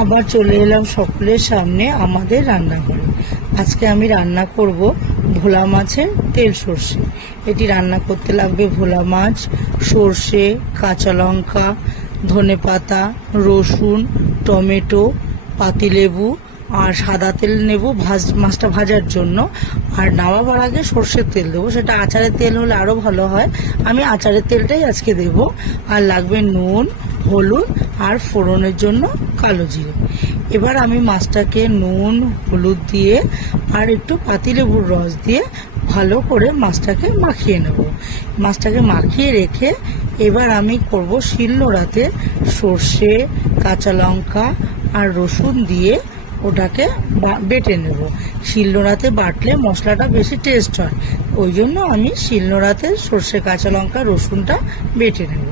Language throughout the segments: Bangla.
আবার চলে এলাম সকলের সামনে আমাদের রান্নাঘরে। আজকে আমি রান্না করব ভোলা মাছের তেল সর্ষে। এটি রান্না করতে লাগবে ভোলা মাছ, সর্ষে, কাঁচা লঙ্কা, ধনেপাতা, রসুন, টমেটো, পাতিলেবু আর সাদা তেল নেব মাছটা ভাজার জন্য। আর নামাবার আগে সর্ষের তেল দেবো, সেটা আচারের তেল হলে আরও ভালো হয়। আমি আচারের তেলটাই আজকে দেব। আর লাগবে নুন, হলুদ আর ফোড়নের জন্য কালো জিরে। এবার আমি মাছটাকে নুন, হলুদ দিয়ে আর একটু পাতিলেবুর রস দিয়ে ভালো করে মাছটাকে মাখিয়ে নেব। মাছটাকে মাখিয়ে রেখে এবার আমি করব শিলনোড়াতে সর্ষে, কাঁচা লঙ্কা আর রসুন দিয়ে ওটাকে বেটে নেব। শিলনোড়াতে বাটলে মশলাটা বেশি টেস্ট হয়, ওই জন্য আমি শিলনোড়াতে সর্ষে, কাঁচা লঙ্কা, রসুনটা বেটে নেব।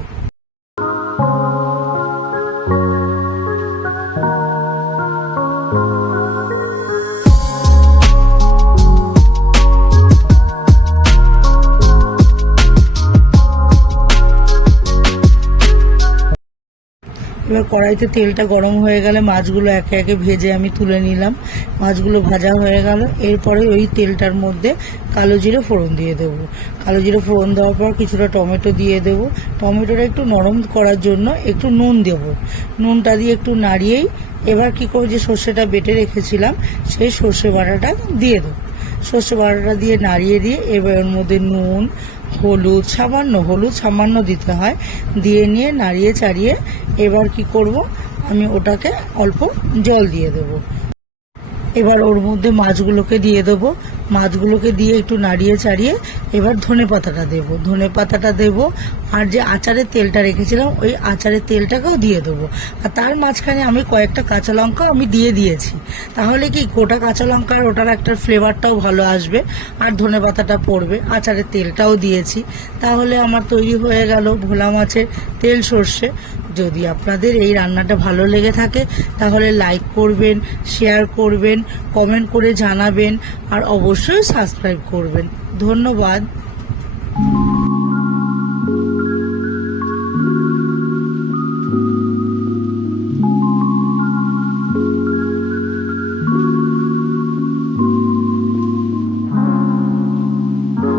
এবার কড়াইতে তেলটা গরম হয়ে গেলে মাছগুলো একে একে ভেজে আমি তুলে নিলাম। মাছগুলো ভাজা হয়ে গেল। এরপরে ওই তেলটার মধ্যে কালো জিরে ফোড়ন দিয়ে দেবো। কালো জিরে ফোড়ন দেওয়ার পর কিছুটা টমেটো দিয়ে দেবো। টমেটোটা একটু নরম করার জন্য একটু নুন দেবো। নুনটা দিয়ে একটু নাড়িয়েই এবার কী করবো, যে সর্ষেটা বেটে রেখেছিলাম সেই সর্ষে বাটাটা দিয়ে দেবো। সর্ষে বাটাটা দিয়ে নাড়িয়ে দিয়ে এবার ওর মধ্যে নুন, হলুদ সামান্য দিতে হয়, দিয়ে নিয়ে নাড়িয়ে চাড়িয়ে এবার কি করব, আমি ওটাকে অল্প জল দিয়ে দেব। এবার ওর মধ্যে মাছগুলোকে দিয়ে দেবো। মাছগুলোকে দিয়ে একটু নাড়িয়ে চাড়িয়ে এবার ধনে পাতাটা দেবো আর যে আচারের তেলটা রেখেছিলাম ওই আচারের তেলটাকেও দিয়ে দেবো। আর তার মাঝখানে আমি কয়েকটা কাঁচা লঙ্কা আমি দিয়ে দিয়েছি, তাহলে কি গোটা কাঁচা লঙ্কার ওটার একটা ফ্লেভারটাও ভালো আসবে আর ধনে পাতাটা পড়বে। আচারের তেলটাও দিয়েছি, তাহলে আমার তৈরি হয়ে গেল ভোলা মাছের তেল সর্ষে। যদি আপনাদের এই রান্নাটা ভালো লেগে থাকে তাহলে লাইক করবেন, শেয়ার করবেন, কমেন্ট করে জানাবেন আর অবশ্যই সাবস্ক্রাইব করবেন। ধন্যবাদ।